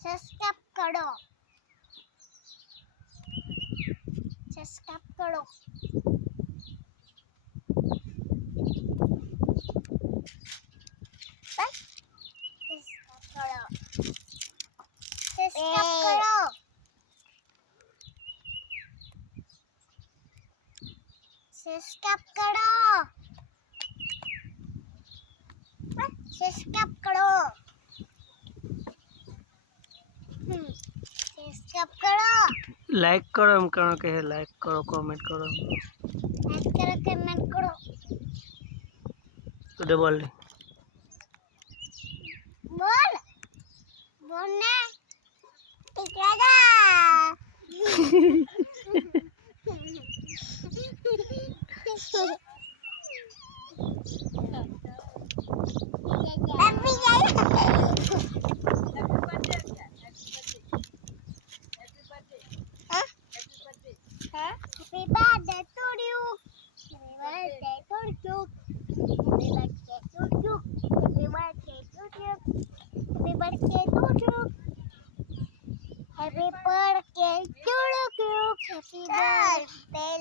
સબસ્ક્રાઇબ કરો. સબસ્ક્રાઇબ કરો. સબસ્ક્રાઇબ કરો. સબસ્ક્રાઇબ કરો. સબસ્ક્રાઇબ કરો. લાઈક કરો એમ કરો કે લાઈક કરો કોમેન્ટ કરો લાઈક કરો કમેન્ટ કરો. તો બોલ બોલ બોલ ને ટીકરા Happy birthday to you. Happy birthday to you. Happy birthday to you. Happy birthday to you. Happy birthday to you. Happy birthday to you. Happy birthday.